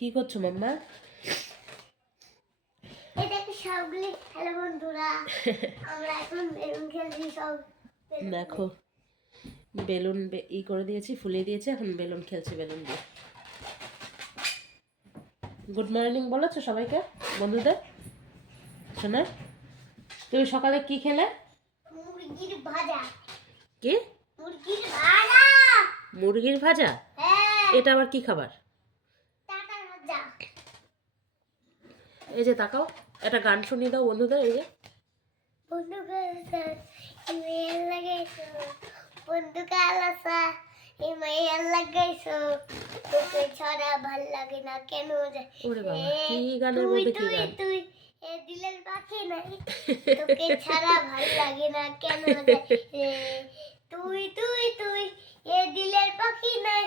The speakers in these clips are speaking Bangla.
কি করছো মাম্মা? হ্যালো বন্ধুরা, আমরা এখন বেলুন খেলছি সব। দেখো বেলুন করে দিয়েছি, ফুলিয়ে দিয়েছে, এখন বেলুন খেলছে বেলুন দিয়ে। গুড মর্নিং বলেছো সবাইকে, বন্ধুদের? শোনা, তুমি সকালে কি খেলে? মুরগির ভাজা। কি? মুরগির ভাজা। মুরগির ভাজা? হ্যাঁ। এটা আবার কি খাবার? টাটার ভাজা। এই যে তাকাও, একটা গান শুনিয়ে দাও বন্ধুদের। এই যে ইমেল লাগাইছো, বন্ধু কালাসা ইমেল লাগাইছো, তোকে ছাড়া ভাল লাগে না কেন? ওরে বাবা, কি গানের মধ্যে কি গান? তুই এ দিলের পাখি নাই, তোকে ছাড়া ভাল লাগে না কেন? তুই তুই তুই এ দিলের পাখি নাই,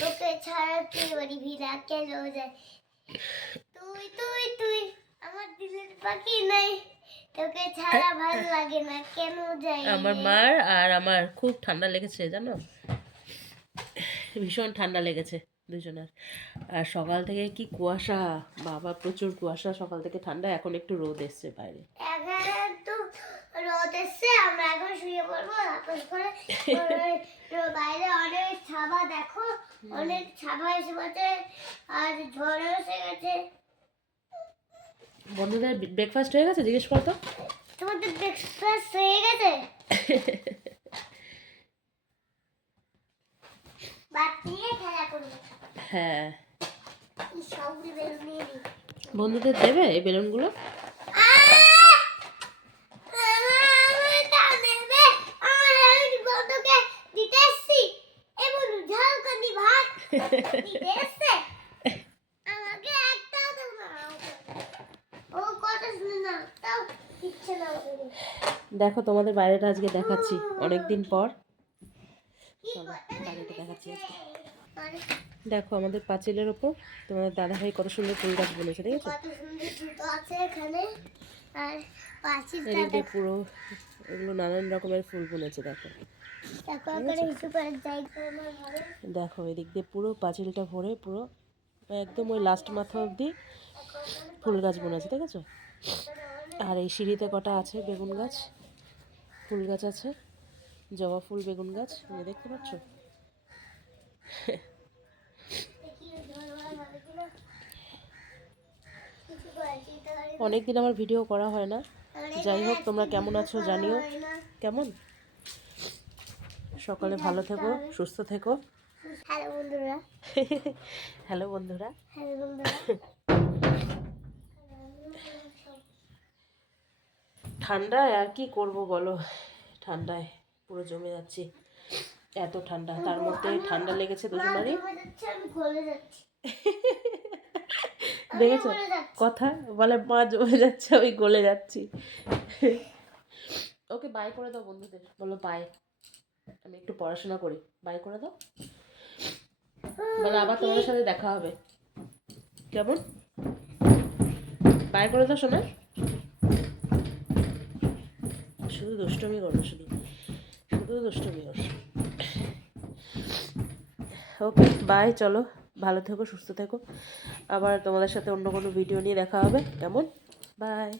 তোকে ছাড়া তুই বাড়ি ভিড়া কেন যায়? তুই তুই তুই আমার দিলের পাখি নাই, তোকে ছাড়া ভাল লাগে না কেন যাই? আমার মার আর আমার খুব ঠান্ডা লেগেছে জানো, ভীষণ ঠান্ডা লেগেছে দুজনের। আর সকাল থেকে কি কুয়াশা, বাবা প্রচুর কুয়াশা, সকাল থেকে ঠান্ডা, এখন একটু রোদ এসছে বাইরে। তো রোদ এসছে, আমরা এখন শুয়ে পড়বো তারপর করে। বাইরে অনেক ছাবা, দেখো অনেক ছাবা এসে গেছে আর ঝড় এসে গেছে। বন্ধুদের ব্রেকফাস্ট হয়ে গেছে? জিজ্ঞেস করতো তোমাদের ব্রেকফাস্ট হয়ে গেছে? হ্যাঁ, সবগুলো বেলুন নিয়ে নিই। বন্ধুদের দেবে এই বেলুনগুলো? দেখো তোমাদের বাইরেটা আজকে দেখাচ্ছি অনেকদিন পর। চলো বাইরেটা দেখাচ্ছি আজকে। দেখো আমাদের পাঁচিলের ওপর তোমাদের দাদাভাই কত সুন্দর ফুল গাছ বলেছে, দেখেছো? কত সুন্দর জুতো আছে এখানে, আর পাঁচিলটা এদিকে পুরো এগুলো নানান রকমের ফুল বুনেছে। দেখো দেখো এদিক দিয়ে পুরো পাঁচিলটা ভরে পুরো একদম ওই লাস্ট মাথা অবধি ফুল গাছ বুনেছে, দেখেছো? আর এই সিঁড়িতে কটা আছে বেগুন গাছ, ফুল গাছ আছে, জবা ফুল, বেগুন গাছ, তুমি দেখতে পাচ্ছ? অনেকদিন আমার ভিডিও করা হয় না। যাই হোক, তোমরা কেমন আছো জানিও। কেমন? সকালে ভালো থেকো, সুস্থ থেকো। হ্যালো বন্ধুরা। হ্যালো বন্ধুরা। হ্যালো বন্ধুরা। ঠান্ডায় আর কি করব বলো, ঠান্ডায় পুরো জমে যাচ্ছি, এত ঠান্ডা, তার মধ্যে ঠান্ডা লেগেছে দুজনেরই। দেখেছো কথা বলে, মা জমে যাচ্ছে, ওই গলে যাচ্ছি। ওকে বাই করে দাও বন্ধুদের, বলো বাই, আমি একটু পড়াশোনা করি, বাই করে দাও, বলো আবার তোমাদের সাথে দেখা হবে, কেমন? বাই করে দাও শোনা। শুধু দুষ্টমি করো, শুধু শুধু দুষ্টমি করো। ওকে বাই, চলো ভালো থেকো, সুস্থ থেকো, আবার তোমাদের সাথে অন্য কোনো ভিডিও নিয়ে দেখা হবে, কেমন? বাই।